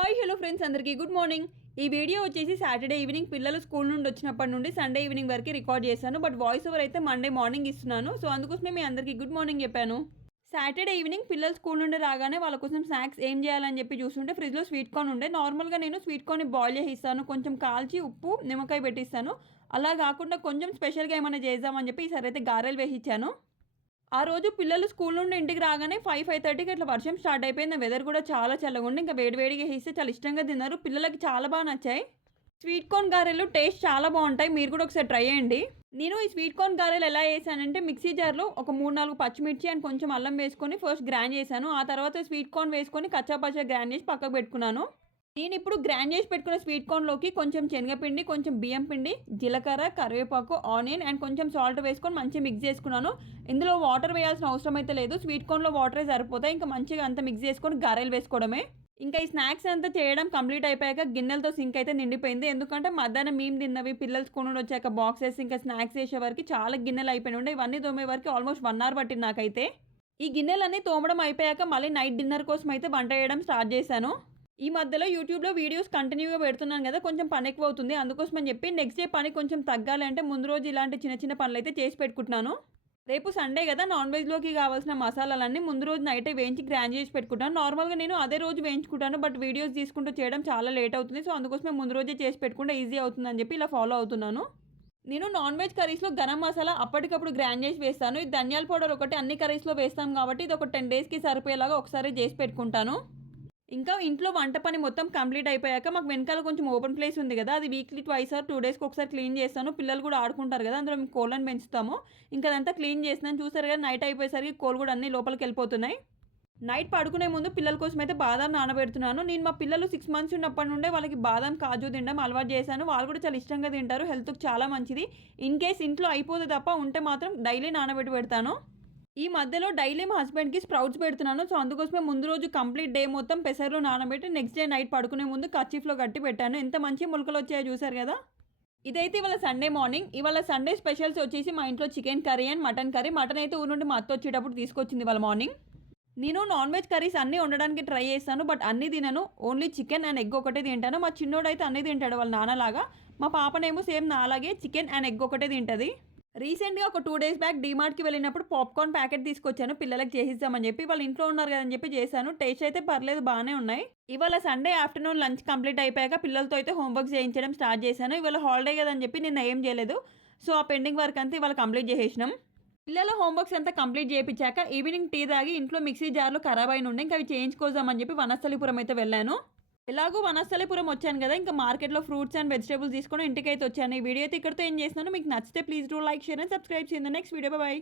Hi hello friends అందరికీ. Good morning. ఈ video వచ్చేసి సాటర్డే ఈవినింగ్ పిల్లలు స్కూల్ నుండి వచ్చినప్పటి నుండి సండే ఈవినింగ్ వరకు రికార్డ్ చేశాను. బట్ వాయిస్ ఓవర్ అయితే మండే మార్నింగ్ ఇస్తున్నాను. సో అందుకోసమే మీ అందరికీ గుడ్ మార్నింగ్ చెప్పాను. సాటర్డే ఈవినింగ్ పిల్లలు స్కూల్ నుండి రాగానే వాళ్ళ కోసం స్నాక్స్ ఏం చేయాలని చెప్పి చూస్తుంటే ఫ్రిడ్జ్లో స్వీట్ కార్న్ ఉండే. నార్మల్గా నేను స్వీట్ కార్న్ బాయిల్ చేసిస్తాను. కొంచెం కాల్చి ఉప్పు నిమ్మకాయ పెట్టిస్తాను. అలా కాకుండా కొంచెం స్పెషల్గా ఏమైనా చేద్దామని చెప్పి ఈసారి అయితే గారెలు వేసిచ్చాను ఆ రోజు పిల్లలు స్కూల్ నుండి ఇంటికి రాగానే ఫైవ్ ఫైవ్ థర్టీకి అట్లా వర్షం స్టార్ట్ అయిపోయింది. వెదర్ కూడా చాలా చల్లగుండి ఇంకా వేడివేడిగా వేస్తే చాలా ఇష్టంగా తిన్నారు. పిల్లలకి చాలా బాగా నచ్చాయి. స్వీట్ కార్న్ గారెలు టేస్ట్ చాలా బాగుంటాయి. మీరు కూడా ఒకసారి ట్రై చేయండి. నేను ఈ స్వీట్ కార్న్ గారెలు ఎలా వేసానంటే మిక్సీ జార్లో ఒక మూడు నాలుగు పచ్చిమిర్చి అండ్ కొంచెం అల్లం వేసుకొని ఫస్ట్ గ్రైండ్ చేశాను. ఆ తర్వాత స్వీట్ కార్న్ వేసుకొని కచ్చా పచ్చా గ్రైండ్ చేసి పక్కకు పెట్టుకున్నాను. నేను ఇప్పుడు గ్రైండ్ చేసి పెట్టుకున్న స్వీట్ కార్న్లోకి కొంచెం శనగపిండి కొంచెం బియ్యం పిండి జీలకర్ర కరివేపాకు ఆనియన్ అండ్ కొంచెం సాల్ట్ వేసుకొని మంచిగా మిక్స్ చేసుకున్నాను. ఇందులో వాటర్ వేయాల్సిన అవసరం అయితే లేదు. స్వీట్ కార్న్లో వాటరే సరిపోతాయి. ఇంకా మంచిగా అంత మిక్స్ చేసుకొని గారెలు వేసుకోవడమే. ఇంకా ఈ స్నాక్స్ అంతా చేయడం కంప్లీట్ అయిపోయాక గిన్నెలతో సింక్ అయితే నిండిపోయింది. ఎందుకంటే మధ్యాహ్నం మేము తిన్నవి పిల్లలు స్కూల్ నుండి వచ్చాక బాక్సెస్ ఇంకా స్నాక్స్ చేసే వరకు చాలా గిన్నెలు అయిపోయి ఉండే ఇవన్నీ తోమే వరకు ఆల్మోస్ట్ వన్ అవర్ పట్టింది నాకైతే. ఈ గిన్నెలన్నీ తోమడం అయిపోయాక మళ్ళీ నైట్ డిన్నర్ కోసం అయితే వంట చేయడం స్టార్ట్ చేశాను. ఈ మధ్యలో యూట్యూబ్లో వీడియోస్ కంటిన్యూగా పెడుతున్నాను కదా కొంచెం పని ఎక్కువ అవుతుంది అందుకోసం అని చెప్పి నెక్స్ట్ డే పని కొంచెం తగ్గాలి అంటే ముందు రోజు ఇలాంటి చిన్న చిన్న పనులు అయితే చేసి పెట్టుకుంటున్నాను. రేపు సండే కదా నాన్ వెజ్లోకి కావాల్సిన మసాలాలన్నీ ముందు రోజు నైటే వేయించి గ్రాండ్ చేసి పెట్టుకుంటాను నార్మల్గా నేను అదే రోజు వేయించుకుంటాను బట్ వీడియోస్ తీసుకుంటూ చేయడం చాలా లేట్ అవుతుంది. సో అందుకోసమే ముందు రోజే చేసి పెట్టుకుంటే ఈజీ అవుతుందని చెప్పి ఇలా ఫాలో అవుతున్నాను. నేను నాన్ వెజ్ కర్రీస్లో గరం మసాలా అప్పటికప్పుడు గ్రాండ్ చేసి వేస్తాను. ఈ ధనియాల పౌడర్ ఒకటి అన్ని కర్రీస్లో వేస్తాం కాబట్టి ఇది ఒక టెన్ డేస్కి సరిపోయేలాగా ఒకసారి చేసి పెట్టుకుంటాను. ఇంకా ఇంట్లో వంట పని మొత్తం కంప్లీట్ అయిపోయాక మాకు వెనకాల కొంచెం ఓపెన్ ప్లేస్ ఉంది కదా అది వీక్లీ ట్వైస్ ఆర్ టూ డేస్కి ఒకసారి క్లీన్ చేస్తాను. పిల్లలు కూడా ఆడుకుంటారు కదా అందులో మేము కోళ్ళని పెంచుతాము. ఇంకా అదంతా క్లీన్ చేసినాను. చూసారు కదా నైట్ అయిపోయేసరికి కోళ్ళు కూడా అన్ని లోపలికి వెళ్ళిపోతున్నాయి. నైట్ పడుకునే ముందు పిల్లల కోసం అయితే బాదం నానబెడుతున్నాను. నేను మా పిల్లలు సిక్స్ మంత్స్ ఉన్నప్పటి నుండే వాళ్ళకి బాదం కాజు తినడం అలవాటు చేశాను. వాళ్ళు కూడా చాలా ఇష్టంగా తింటారు. హెల్త్కి చాలా మంచిది. ఇన్ కేస్ ఇంట్లో అయిపోతే తప్ప ఉంటే మాత్రం డైలీ నానబెట్టి పెడతాను. ఈ మధ్యలో డైలీ మా హస్బెండ్కి స్ప్రౌట్స్ పెడుతున్నాను. సో అందుకోసమే ముందు రోజు కంప్లీట్ డే మొత్తం పెసర్లో నానబెట్టి నెక్స్ట్ డే నైట్ పడుకునే ముందు కర్చీఫ్లో కట్టి పెట్టాను. ఎంత మంచి మొలకలు వచ్చాయో చూసారు కదా? ఇదైతే ఇవాళ సండే మార్నింగ్. ఇవాళ సండే స్పెషల్స్ వచ్చేసి మా ఇంట్లో chicken curry and mutton curry. Mutton అయితే ఊరు నుండి మా అత్త వచ్చేటప్పుడు తీసుకొచ్చింది ఇవాళ మార్నింగ్. నేను నాన్ వెజ్ కర్రీస్ అన్నీ వండడానికి ట్రై చేస్తాను. బట్ అన్నీ తినను. ఓన్లీ చికెన్ అండ్ ఎగ్ ఒకటే తింటాను. మా చిన్నోడు అయితే అన్నీ తింటాడు వాళ్ళ నాన్నలాగా. మా పాపనేమో సేమ్ నాలాగే చికెన్ అండ్ ఎగ్ ఒకటే తింటుంది. రీసెంట్గా ఒక టూ డేస్ బ్యాక్ డీమార్ట్కి వెళ్ళినప్పుడు పాప్కార్న్ ప్యాకెట్ తీసుకొచ్చాను పిల్లలకి చేసిద్దామని చెప్పి. వాళ్ళు ఇంట్లో ఉన్నారు కదని చెప్పి చేశాను. టేస్ట్ అయితే పర్లేదు బాగానే ఉన్నాయి. ఇవాళ సండే ఆఫ్టర్నూన్ లంచ్ కంప్లీట్ అయిపోయాక పిల్లలతో అయితే హోంవర్క్ చేయించడం స్టార్ట్ చేశాను. ఇవాళ హాలిడే కదని చెప్పి నిన్న ఏం చేయలేదు. సో ఆ పెండింగ్ వర్క్ అంతా ఇవాళ కంప్లీట్ చేసేసినాం. పిల్లల హోంవర్క్స్ అంతా కంప్లీట్ చేయించాక ఈవినింగ్ టీ తాగి ఇంట్లో మిక్సీ జార్లు ఖరాబ్ అయిన ఉండే ఇంకా అవి చేయించుకోదామని చెప్పి వనస్థలిపురం అయితే వెళ్ళాను. ఎలాగో వనస్థలిపురం వచ్చాను కదా ఇంకా మార్కెట్లో ఫ్రూట్స్ అండ్ వెజిటేబుల్స్ తీసుకొని ఇంటికైతే వచ్చాను. ఈ వీడియో అయితే ఇక్కడితో ఏం చేస్తున్నాను? మీకు నచ్చితే please do like share and subscribe చేయండి. Next video bye